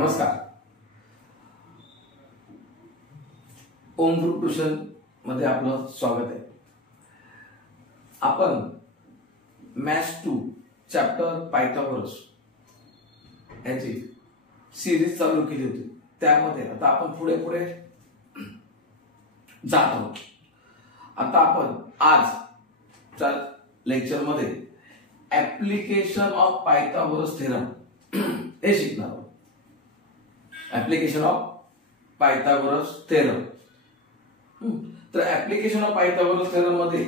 नमस्कार. ओम group tuition मध्ये आपलं स्वागत आहे. आपण मॅथ्स 2 चॅप्टर पायथागोरस याची सिरीज चालू केली होती. त्यामध्ये आता आपण पुढे पुढे जात आहोत. आता आपण आजच्या लेक्चर मध्ये ऍप्लिकेशन ऑफ पायथागोरस थेरम हे शिकणार आहोत. Application of Pythagoras theorem. तर ऍप्लिकेशन ऑफ पायथागोरस थेरम मध्ये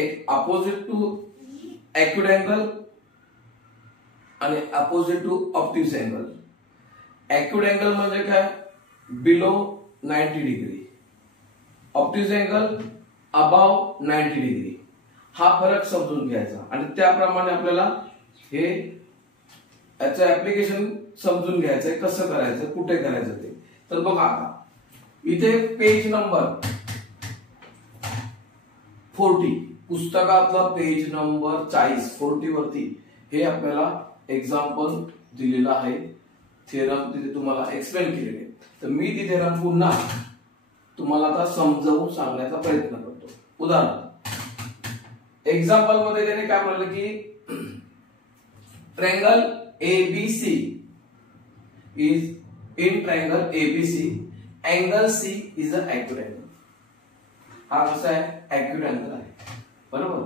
एक अपोजिट टू एक्यूट अँगल आणि opposite to obtuse angle. Acute angle म्हणजे काय? Below 90 degree. Obtuse angle above 90 degree. हा फरक समजून घ्यायचा आणि त्याप्रमाणे आपल्याला हे याचं ऍप्लिकेशन समजून घ्यायचंय. कसं करायचं, कुठे करायचं ते. तर बघा आता इथे पेज नंबर 40 पुस्तकातला पेज नंबर 40 वरती हे आपल्याला एक्झाम्पल दिलेलं आहे. थेरम तिथे तुम्हाला एक्सप्लेन केलेले. तर मी ती थेरम पुन्हा तुम्हाला आता समजावून सांगण्याचा प्रयत्न करतो. उदाहरण एक्झाम्पल मध्ये त्याने काय म्हटलं की triangle ABC is in triangle ABC angle C is an acute angle. हा कसा आहे? acute angle आहे. बरोबर.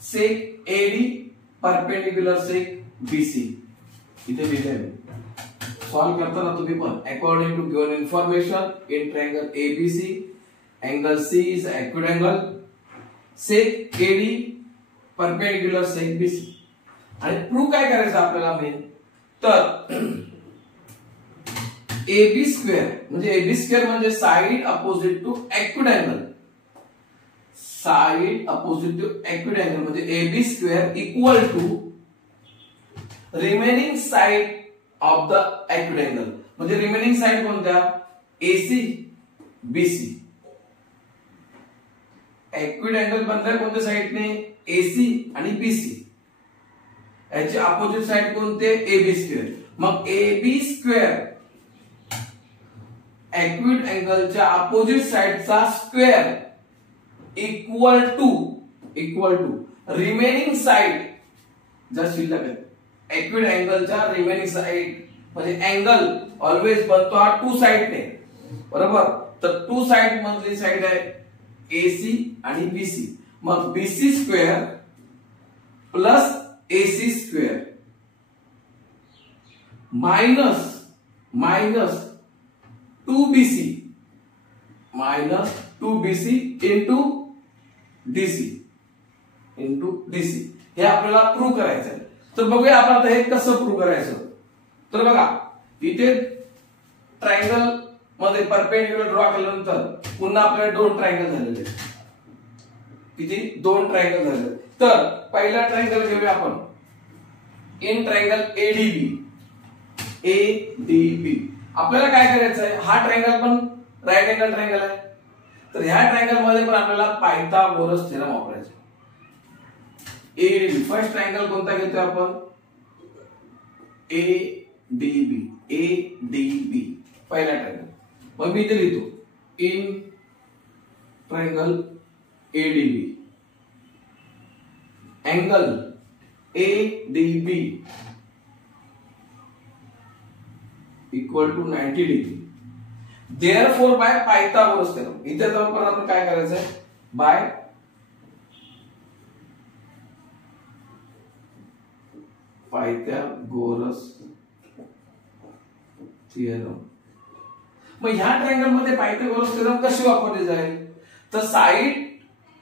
sec AD perpendicular sec BC इथे लिहिले मी. सॉल्व करताना तुम्ही पण according to given information in triangle ABC angle C is acute angle sec AD perpendicular sec BC. आणि प्रूव्ह काय करायचं आपल्याला मेन तर AB स्क्वेअर म्हणजे side opposite to acute angle. Side opposite to acute angle म्हणजे AB square equal to remaining side of the acute angle. म्हणजे remaining side कोणत्या? AC BC. Acute angle बनलाय कोणत्या साइडने? AC आणि BC. याचे अपोजिट साइड कोणते? AB square. मग AB स्क्वेअर एक्यूट अँगलच्या अपोजिट साइडचा square equal to remaining side ज्या शिल्लक आहे. एक्यूट अँगलच्या रिमेनिंग साइड म्हणजे अँगल ऑलवेज बनतो हा टू साइडने. बरोबर. तर टू साइड मधली साइड आहे AC आणि BC. मग BC square plus AC square minus 2BC into DC हे आपल्याला प्रूव्ह करायचं आहे. तर बघूया आपण आता हे कसं प्रूव्ह करायचं. तर बघा इथे ट्रायंगल मध्ये परपेंडिक्युलर ड्रॉ केल्यानंतर पुन्हा आपल्याला दोन ट्रायंगल झालेले. किती? दोन ट्रायंगल झाले. तर पहिला ट्रायंगल घेऊया आपण. इन ट्रायंगल ADB आपल्याला काय करायचं आहे? हा ट्रायंगल पण राईट अँगल ट्रायंगल आहे. तर ह्या ट्रायंगल मध्ये पण आपल्याला पायथागोरस थेरम वापरायचा. ADB फर्स्ट ट्रायंगल कोणता घेतोय आपण? ADB पहिला ट्रायंगल. मग मी इथे लिहितो in triangle ADB angle ADB equal to 90 degree. Therefore by Pythagoras theorem. इथे तर आपण काय करायचं आहे? By Pythagoras theorem. मग ह्या ट्रायंगल मध्ये पायथागोरस थेरम कशी वापरली जाईल? तर side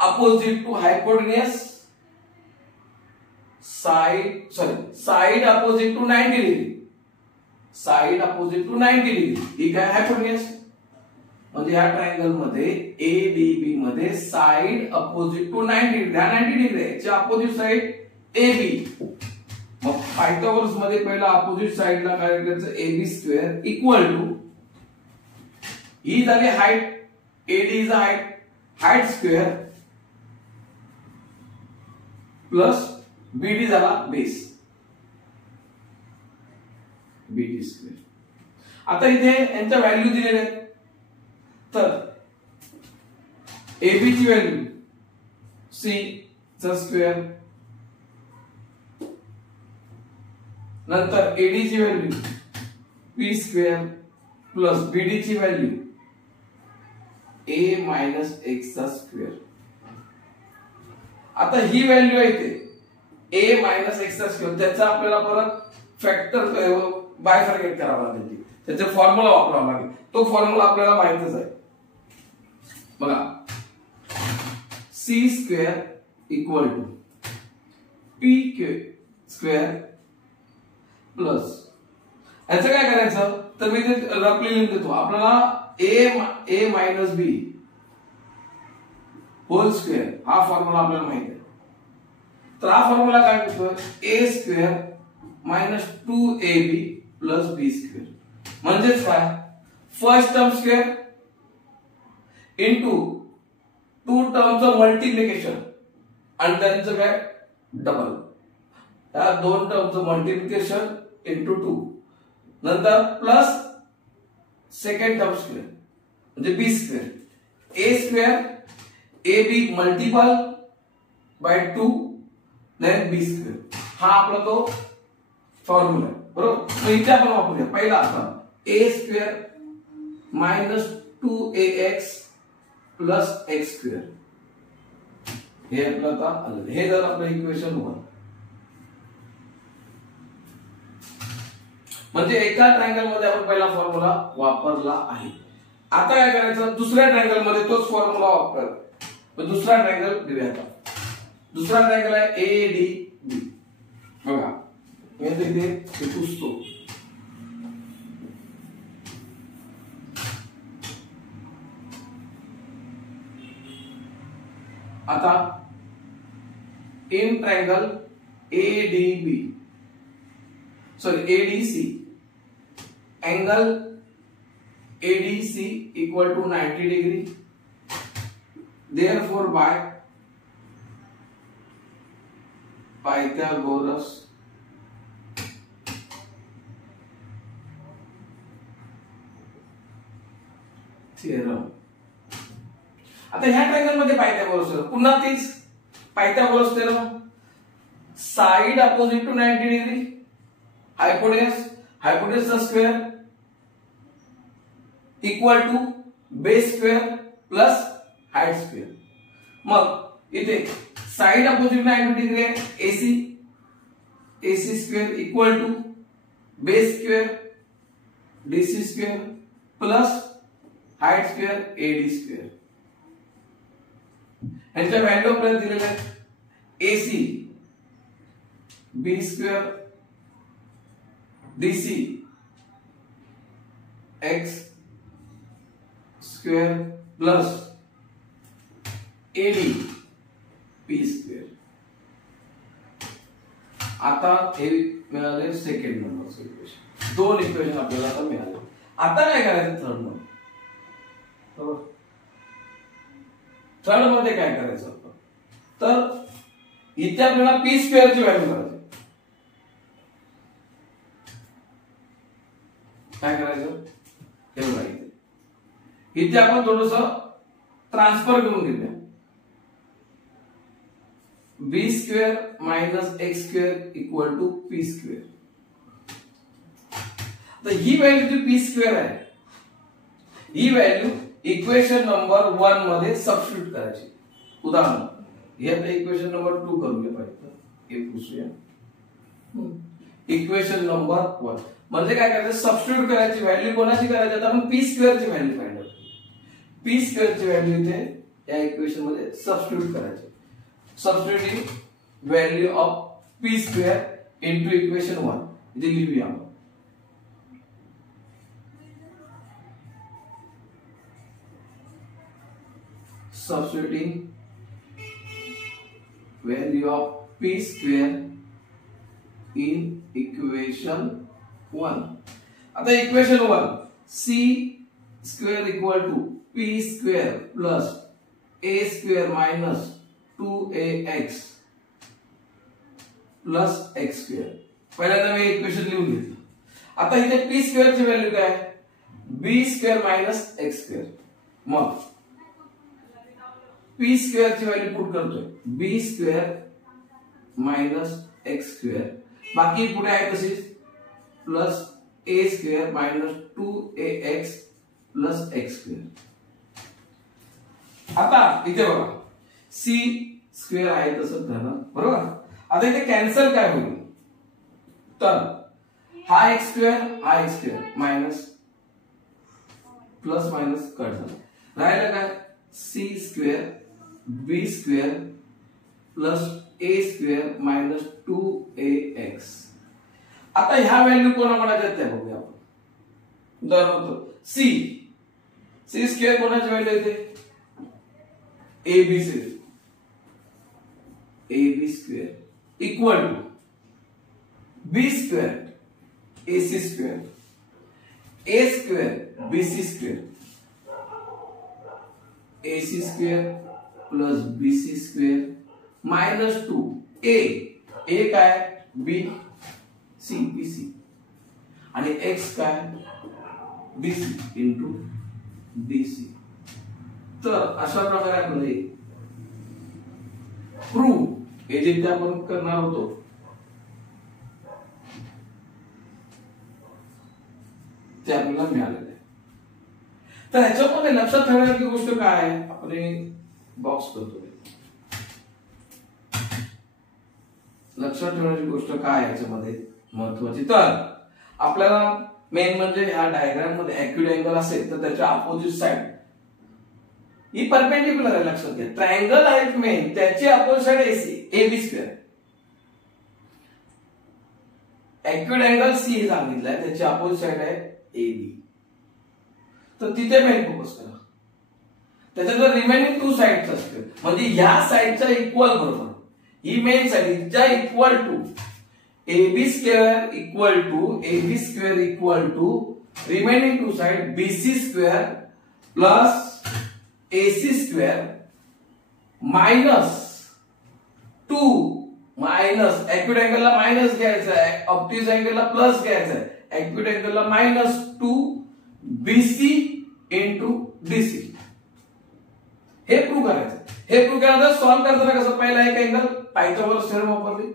opposite to hypotenuse side opposite to 90 degree. Side opposite to 90 degree ही काय? हायपोटेन्यूस. म्हणजे या ट्रायंगल मध्ये ADB मध्ये side opposite to 90 degree. 90 degree आहे. च्या अपोजिट साइड AB. मग पायथागोरस मध्ये पहिला अपोजिट साइडला काय करायचं? AB स्क्वेअर इक्वल टू ही झाली height. AD is height square plus BD झाला बेस. B square. आता इथे यांच्या व्हॅल्यू दिलेल्या आहेत. तर AB ची व्हॅल्यू C चा स्क्वेअर, नंतर AD ची value P square plus BD ची व्हॅल्यू A मायनस X चा स्क्वेअर. आता ही व्हॅल्यू आहे ते A मायनस X चा स्क्वेअर, त्याचा आपल्याला परत फॅक्टर बायफर्केट करावा लागेल, त्याचा फॉर्म्युला वापरावा लागेल. तो फॉर्म्युला आपल्याला माहितच आहे बघा. C square equal to P square plus, याचं काय करायचं तर मी ते रफली लिहून देतो आपल्याला. A minus B whole square हा फॉर्म्युला आपल्याला माहिती आहे. तर हा फॉर्म्युला काय करतोय A square minus 2AB plus B square, म्हणजेच काय first term square into two टर्मचं मल्टिप्लिकेशन आणि त्यांचं काय डबल, या दोन टर्मचं मल्टिप्लिकेशन इंटू 2, नंतर प्लस सेकंड टर्म स्क्वेअर म्हणजे B square. A square AB multiple by 2 then B square, हा आपला तो फॉर्म्युला आहे बरोबर. तो इथे आपण वापरूया. पहिला आता A square minus 2AX plus X square, हे आपलं आता आलं. हे झालं आपलं इक्वेशन 1. म्हणजे एका ट्रायंगल मध्ये आपण पहिला फॉर्म्युला वापरला आहे. आता काय करायचं दुसऱ्या ट्रायंगल मध्ये तोच फॉर्म्युला वापरायचा. दुसरा ट्रायंगल घेऊया. आता दुसरा ट्रायंगल आहे ADB. बघा मी इथे पुसतो. आता in triangle ADB sorry ADC, angle ADC equal to 90 degree. Therefore, by Pythagoras theorem. आता ह्या ट्रायंगल मध्ये पायथागोरस पुन्हा तीच Pythagoras theorem. Side opposite to 90 degree, hypotenuse square equal to base square plus height square. मग इथे side opposite 90 degree आहे AC square equal to base square DC square plus height square AD square. यांच्या value आपल्याला दिलेल्या आहेत. AC B square DC X square plus AD P square. आता हे मिळाले सेकंड नंबरचे इक्वेशन. दोन इक्वेशन आपल्याला आता मिळाले. आता काय करायचं थर्ड मध्ये. बरोबर थर्ड मध्ये काय करायचं आपण तर इथे आपल्याला P स्क्वेअर ची व्हॅल्यू करायची. काय करायचं हे बघा इथे आपण थोडस ट्रान्सफर करून घेऊया. B square minus X square equal to P square. तर ही व्हॅल्यू जी P स्क्वेअर आहे ही व्हॅल्यू इक्वेशन नंबर 1 मध्ये सबस्टिट्यूट करायची. उदाहरण हे आपलं इक्वेशन नंबर 2 करूया पाहिजे. हे पुसूया. इक्वेशन नंबर 1 म्हणजे काय करायचं सबस्टिट्यूट करायची. व्हॅल्यू कोणाची करायची आता आपण P स्क्वेअर ची value find out. P square ची व्हॅल्यू इथे या इक्वेशन मध्ये सबस्टिट्यूट करायची. Substituting value of P square into equation 1 इथे लिहूया आपण. Substituting value of P square in equation 1. आता equation 1 C square equal to P square plus A square minus 2AX plus X square. पहिल्यांदा मी equation लिहून घेतलं. आता इथे पी स्क्वेअर ची व्हॅल्यू काय, B square minus x square. मग P square ची व्हॅल्यू पुट करतोय, B square minus x square, बाकी पुढे आहे तशीच, plus A square minus 2ax plus x square. आता इथे बघा सी स्क्वेअर आहे तसंच धन, बरोबर. आता इथे कॅन्सल काय होईल, तर हा X square minus plus minus cut झाला, राहिलं काय C square B square plus A square minus 2ax. आता ह्या व्हॅल्यू कोणाकोणाच्या त्या बघूया आपण. उदाहरणार्थ सी स्क्वेअर कोणाची व्हॅल्यू येते, AB square equal to B square AC square, A square BC square, AC square plus BC square minus 2a काय BC आणि x काय BC इंटू DC. तर अशा प्रकारे आपले प्रूव्ह हे जे आपण करणार होतो ते आपल्याला मिळालेलं आहे. तर ह्याच्यामध्ये लक्षात ठेवण्याची गोष्ट काय आहे, आपण बॉक्स करतोय, लक्षात ठेवण्याची गोष्ट काय याच्यामध्ये महत्वाची, तर आपल्याला मेन म्हणजे ह्या डायग्राम मध्ये ऍक्युट अँगल असेल तर त्याच्या अपोजिट साइड ही परपेंडिक्युलर आहे. लक्षात घ्या, ट्रायंगल आहे मेन, त्याची opposite side AB square. Acute angle C सांगितलाय, त्याची अपोजिट साइड आहे AB. तर तिथे मेन फोकस करा. त्याच्यानंतर रिमेनिंग 2 साइड्स असतील, म्हणजे ह्या साइडचा इक्वल बरोबर ही मेन साइड ज्या equal to AB square equal to remaining 2 side BC square plus AC square minus 2 minus acute अँगलला मायनस घ्यायचा आहे, ऑब्ट्यूज अँगलला प्लस घ्यायचा आहे, ऍक्युट अँगलला मायनस 2 BC इंटू DC. हे प्रूव्ह करायचं. हे प्रूव्ह केल्यानंतर सॉल्व्ह करताना कसं, पहिला एक अँगल पायथागोरस थेरम वापरली,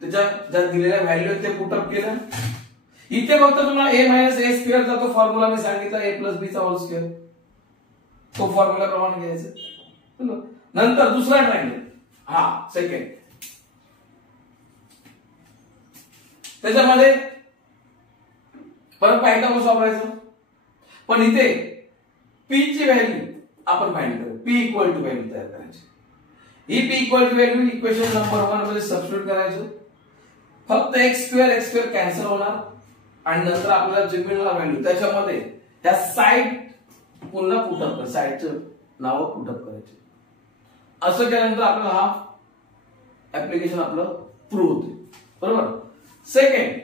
त्याच्या ज्या दिलेल्या व्हॅल्यू ते पुटअप केलं. इथे फक्त तुम्हाला a मायनस a स्क्वेअर चा तो फॉर्म्युला मी सांगितला, a प्लस b चा होल स्क्वेअर, तो फॉर्म्युला प्रमाणे घ्यायचं. नंतर दुसरा ट्रायंगल, हा सेकंड, त्याच्यामध्ये परत पायथागोरस वापरायचं. पण इथे p ची व्हॅल्यू आपण फाइंड करू, p इक्वल टू व्हॅल्यू तयार करायची. ही p equal to value equation number 1 मध्ये सबस्टिट्यूट करायचं. फक्त x स्क्वेअर कॅन्सल होणार आणि नंतर आपल्याला जे मिळणार व्हॅल्यू त्याच्यामध्ये त्या साइड पुन्हा पुटअप कर, साइडचं नाव पुटअप करायचे. असं केल्यानंतर आपल्याला हा ऍप्लिकेशन आपलं प्रूव्ह होते, बरोबर. सेकंड